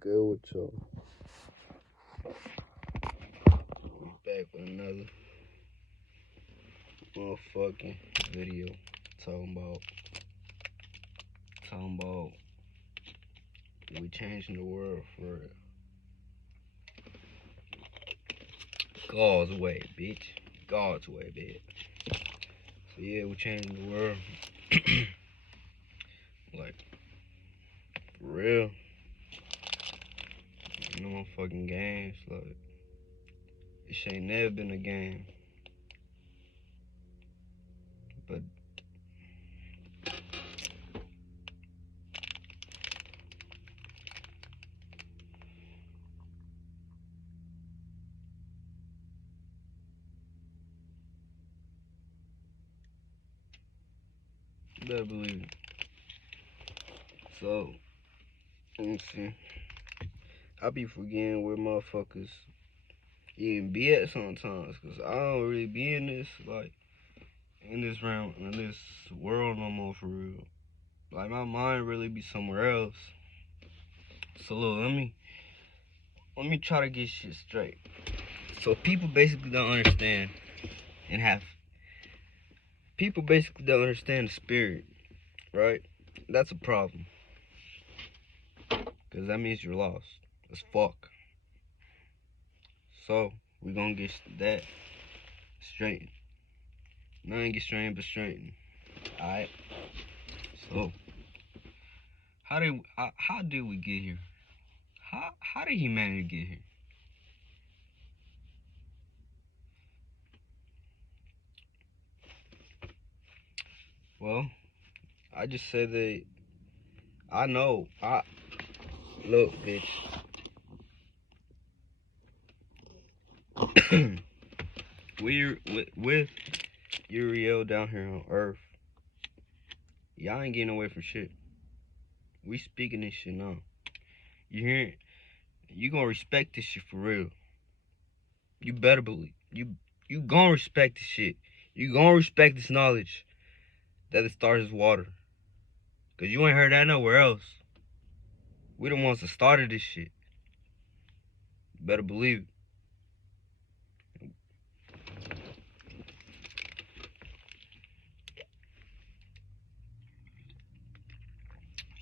Good with y'all. We back with another motherfucking video talking about we changing the world for real. God's way, bitch. God's way, bitch. So yeah, we changing the world. Like, for real. No motherfucking games. Like, this ain't never been a game. But you better believe it. So, let me see. I be forgetting where motherfuckers even be at sometimes, cause I don't really be in this, like, in this realm, in this world no more for real. Like, my mind really be somewhere else. So look, let me try to get shit straight. So people basically don't understand people basically don't understand the spirit, right? That's a problem. Cause that means you're lost as fuck. So we gonna get that straightened. Nothing get straightened but straightened. Alright? So how did we get here? How did humanity get here? Well, I just said that I know. Look, bitch. We're with Uriel down here on Earth. Y'all ain't getting away from shit. We speaking this shit now. You hearing? You gonna respect this shit for real. You better believe. You gonna respect this shit. You gonna respect this knowledge that the stars is water. Cause you ain't heard that nowhere else. We the ones that started this shit. You better believe it.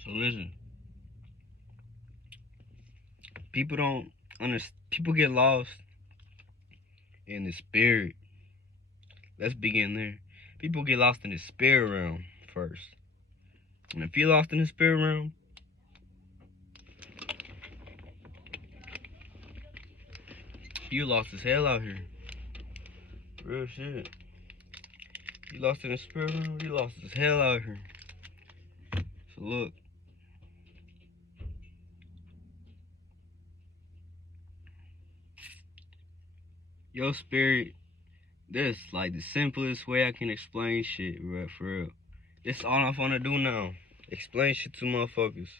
So listen. People don't understand. People get lost in the spirit. Let's begin there. People get lost in the spirit realm first. And if you're lost in the spirit realm, you lost as hell out here. Real shit. You lost in the spirit realm, you lost as hell out here. So look. Your spirit, this like the simplest way I can explain shit, bro, for real. This all I'm gonna do now. Explain shit to motherfuckers.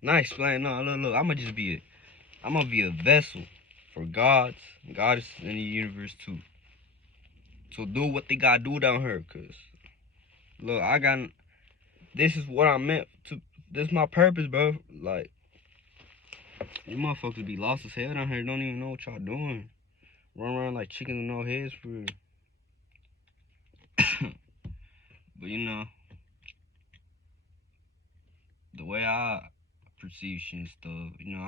Not explain, no, look, I'm gonna be a vessel for gods, goddesses in the universe too. So do what they gotta do down here, cause look, this is what I meant to, this is my purpose, bro. Like, you motherfuckers be lost as hell down here, don't even know what y'all doing. Run around like chickens with no heads for real. But you know, the way I perceive shit and stuff, you know,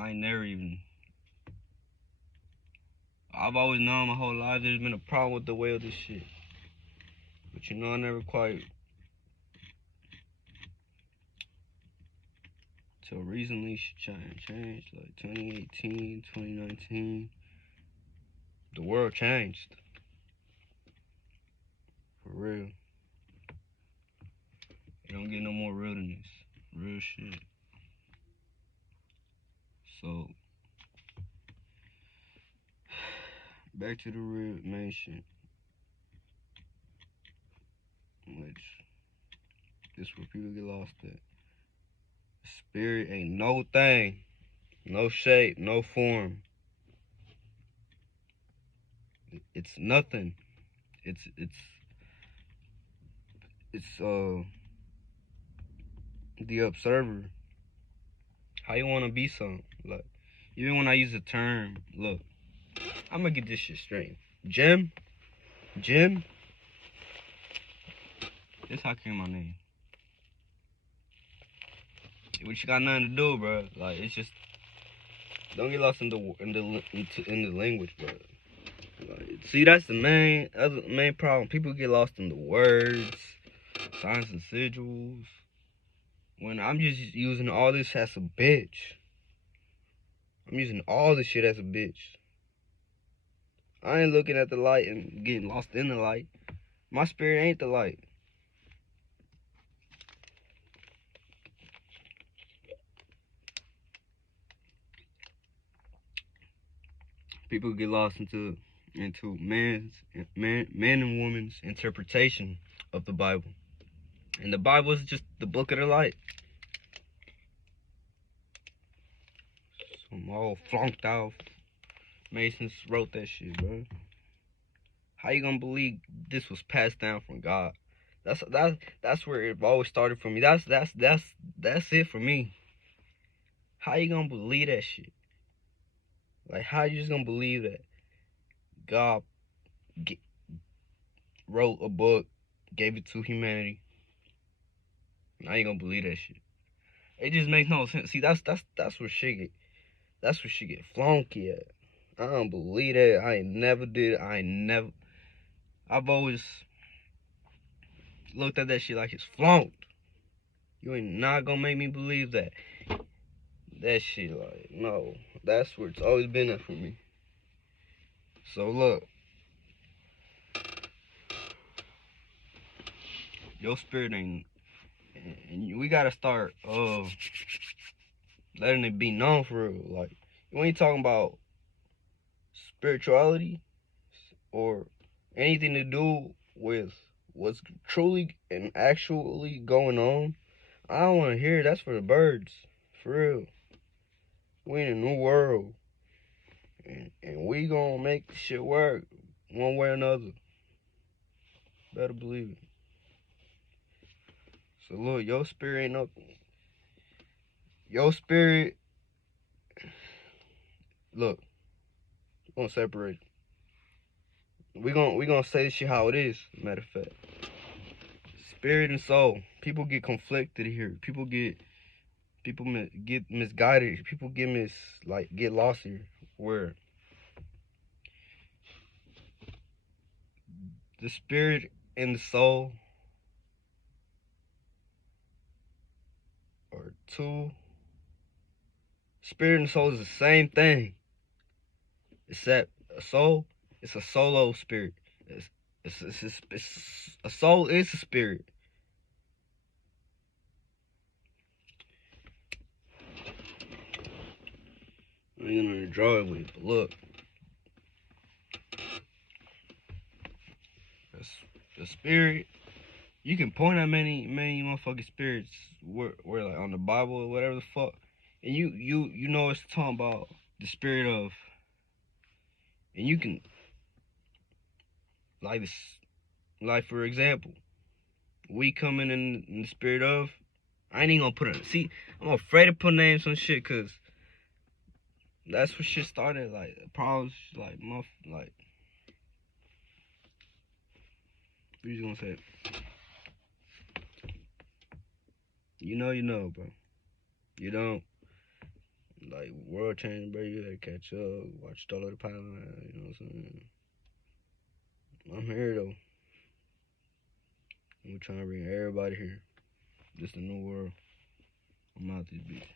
I've always known my whole life there's been a problem with the way of this shit. But you know, I never quite, till recently, shit changed, like 2018, 2019. The world changed. For real. You don't get no more real than this. Real shit. So, back to the real main shit. Which, this is where people get lost at. Spirit ain't no thing. No shape, no form. It's nothing. It's the observer. How you wanna be something? Like, Even when I use the term, look, I'm gonna get this shit straight. Jim, this how I came my name. Which got nothing to do, bro. Like, it's just, don't get lost in the language, bro. Like, see, that's the main problem. People get lost in the words, signs and sigils. When I'm just using all this as a bitch. I'm using all this shit as a bitch. I ain't looking at the light and getting lost in the light. My spirit ain't the light. People get lost into man and woman's interpretation of the Bible. And the Bible is just the book of the light. Some all flunked out Masons wrote that shit, bro. How you gonna believe this was passed down from God? That's where it always started for me. That's it for me. How you gonna believe that shit? Like, how you just gonna believe that God wrote a book, gave it to humanity? Now you gonna believe that shit? It just makes no sense. See, that's where shit get flunky at. I don't believe that. I ain't never did. I've always looked at that shit like it's flunked. You ain't not gonna make me believe that. That shit, like, no. That's where it's always been at for me. So look, your spirit ain't, and we gotta start letting it be known for real. Like, you ain't talking about spirituality or anything to do with what's truly and actually going on. I don't want to hear it. That's for the birds, for real. We in a new world, and we gonna make the shit work one way or another. Better believe it. So look, your spirit ain't no. Your spirit. Look, we're gonna separate. We gonna say this shit how it is. Matter of fact, spirit and soul. People get conflicted here. People get misguided. People get lost here. Where the spirit and the soul are two. Spirit and soul is the same thing, except a soul. It's a solo spirit. A soul is a spirit. I ain't gonna draw it with it, but look. The spirit, you can point at many motherfucking spirits where like on the Bible or whatever the fuck. And you know it's talking about the spirit of, and you can like this, like for example, we coming in the spirit of, I ain't even gonna put it. See, I'm afraid to put names on shit because that's what shit started. Like problems, like like. What you gonna say? You know, bro. You don't. Like, world change, bro. You gotta catch up. Watch Star the Pilot. You know what I'm saying? I'm here though. We're trying to bring everybody here. This the new world. I'm out this bitch.